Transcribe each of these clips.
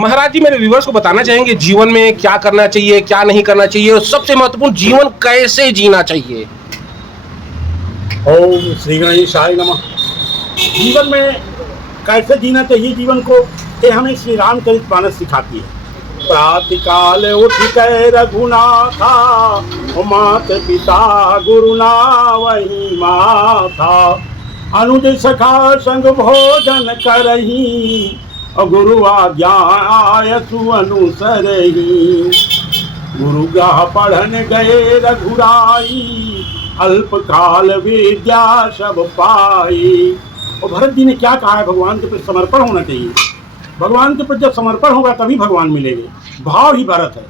महाराज जी मेरे व्यूअर्स को बताना चाहेंगे जीवन में क्या करना चाहिए, क्या नहीं करना चाहिए, और सबसे महत्वपूर्ण जीवन कैसे जीना चाहिए। ओम श्री गणेशाय नमः। जीवन में कैसे जीना चाहिए जीवन को, ये हमें श्री रामचरितमानस सिखाती है। प्रातःकाल उठ के रघुनाथा, मात पिता गुरुना वही माथा। अनुज सखा संग भोजन करही, गुरु आज्ञा आयसु अनुसरही। गुरु ग्रह पढ़न गए रघुराई, अल्पकाल विद्या सब पाई। और भरत जी ने क्या कहा है, भगवान के प्रति समर्पण होना चाहिए। भगवान के प्रति जब समर्पण होगा तभी भगवान मिलेंगे। भाव ही भरत है।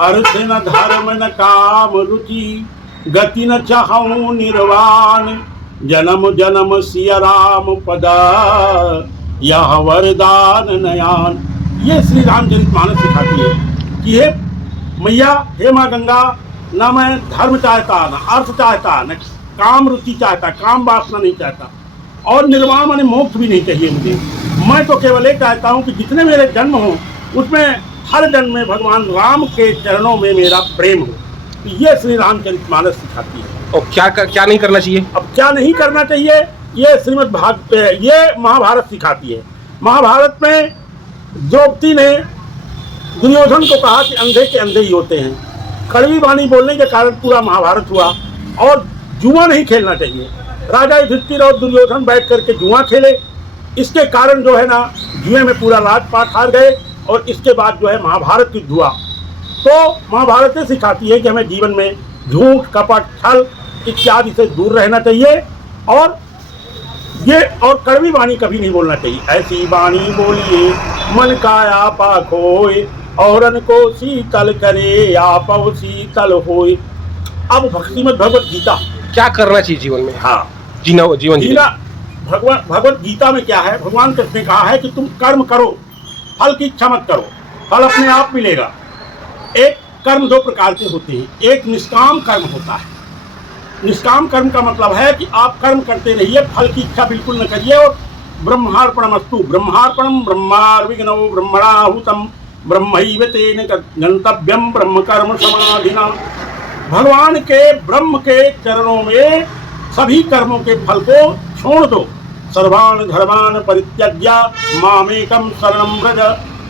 अर्थ न धर्म न काम रुचि, गति न चाहूं निर्वाण। जन्म जन्म सिया राम पदा, यह वरदान नयान। ये श्री रामचरितमानस सिखाती है कि हे मैया, हे माँ गंगा, ना मैं धर्म चाहता, ना अर्थ चाहता, न काम रुचि चाहता, काम वासना नहीं चाहता, और निर्वाण माने मोक्ष भी नहीं चाहिए मुझे। मैं तो केवल एक चाहता हूँ कि जितने मेरे जन्म हों उसमें हर जन्म में भगवान राम के चरणों में मेरा प्रेम हो। तो ये श्री रामचरितमानस सिखाती है। और क्या नहीं करना चाहिए। अब क्या नहीं करना चाहिए, ये श्रीमद् भागवत, ये महाभारत सिखाती है। महाभारत में द्रौपदी ने दुर्योधन को कहा कि अंधे के अंधे ही होते हैं। कड़वी वाणी बोलने के कारण पूरा महाभारत हुआ। और जुआ नहीं खेलना चाहिए। राजा युधिष्ठिर और दुर्योधन बैठ करके जुआ खेले, इसके कारण जो है ना जुए में पूरा राजपाट हार गए, और इसके बाद जो है महाभारत युद्ध हुआ। तो महाभारत से सिखाती है कि हमें जीवन में झूठ, कपट, छल इत्यादि से दूर रहना चाहिए, और कड़वी वाणी कभी नहीं बोलना चाहिए। ऐसी वाणी बोलिए मन का आपा खोए, औरन को शीतल करे आप शीतल होए। अब श्रीमद् भगवत गीता क्या करना चाहिए जीवन में, हाँ जीवन जीना। भगवत गीता में क्या है, भगवान कृष्ण ने कहा है कि तुम कर्म करो, फल की इच्छा मत करो, फल अपने आप मिलेगा। एक कर्म दो प्रकार के होते हैं, एक निष्काम कर्म होता है। निष्काम कर्म का मतलब है कि आप कर्म करते रहिए, फल की इच्छा बिल्कुल न करिए। और ब्रह्मार्पणमस्तु, ब्रह्मार्पणम ब्रह्मार्विघ्नो ब्रह्मणाहुतम ब्रह्मैव तेन गंतव्यम ब्रह्म कर्म समाधिना। भगवान के ब्रह्म के चरणों में सभी कर्मों के फल को छोड़ दो। सर्वान धर्मान परित्यज्य मामेकम शरणं व्रज।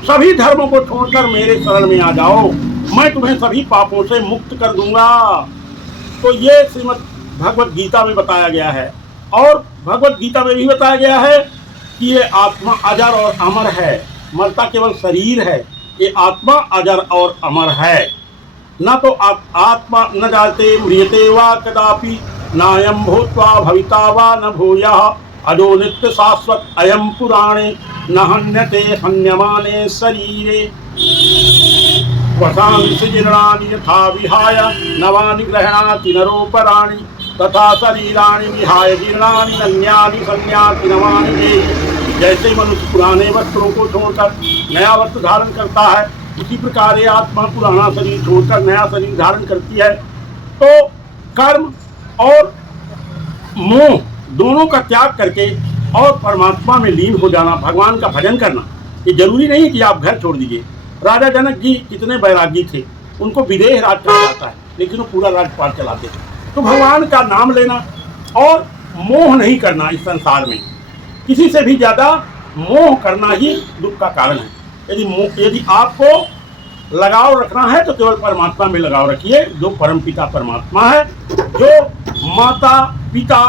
सभी धर्मों को छोड़कर मेरे शरण में आ जाओ, मैं तुम्हें सभी पापों से मुक्त कर दूंगा। तो ये श्रीमद् भगवत गीता में बताया गया है। और भगवत गीता में भी बताया गया है कि ये आत्मा अजर और अमर है, मरता केवल शरीर है। ये आत्मा अजर और अमर है। न तो आत्मा न जाते म्रियते वा कदापि, नायं भूत्वा भविता वा न भूयः। अजो नित्य शाश्वत अयम पुराणे, न हन्यते हन्यमाने शरीरे। वसांसि जीर्णानि यथा विहाय, नवानि गृह्णाति नरोपराणि। तथा शरीराणि विहाय जीर्णानि नन्यानि संयाति नवानि देहि। जैसे मनुष्य पुराने वस्त्रों को छोड़कर नया वस्त्र धारण करता है, उसी प्रकार ये आत्मा पुराना शरीर छोड़कर नया शरीर धारण करती है। तो कर्म और मोह दोनों का त्याग करके और परमात्मा में लीन हो जाना, भगवान का भजन करना। ये जरूरी नहीं है कि आप घर छोड़ दीजिए। राजा जनक जी कितने बैरागी थे, उनको विदेह राज कहा जाता है, लेकिन वो पूरा राजपाट चलाते थे। तो भगवान का नाम लेना और मोह नहीं करना, इस संसार में किसी से भी ज्यादा मोह करना ही दुख का कारण है। यदि आपको लगाव रखना है तो केवल परमात्मा में लगाव रखिए, जो परमपिता परमात्मा है, जो माता पिता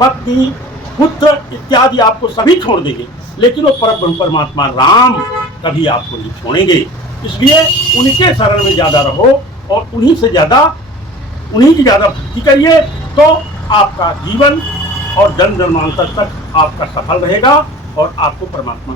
पत्नी पुत्र इत्यादि आपको सभी छोड़ देंगे, लेकिन वो परम परमात्मा राम कभी आपको नहीं छोड़ेंगे। इसलिए उनके शरण में ज्यादा रहो और उन्हीं की ज्यादा भक्ति करिए, तो आपका जीवन और जन्म जन्मांतर तक आपका सफल रहेगा और आपको परमात्मा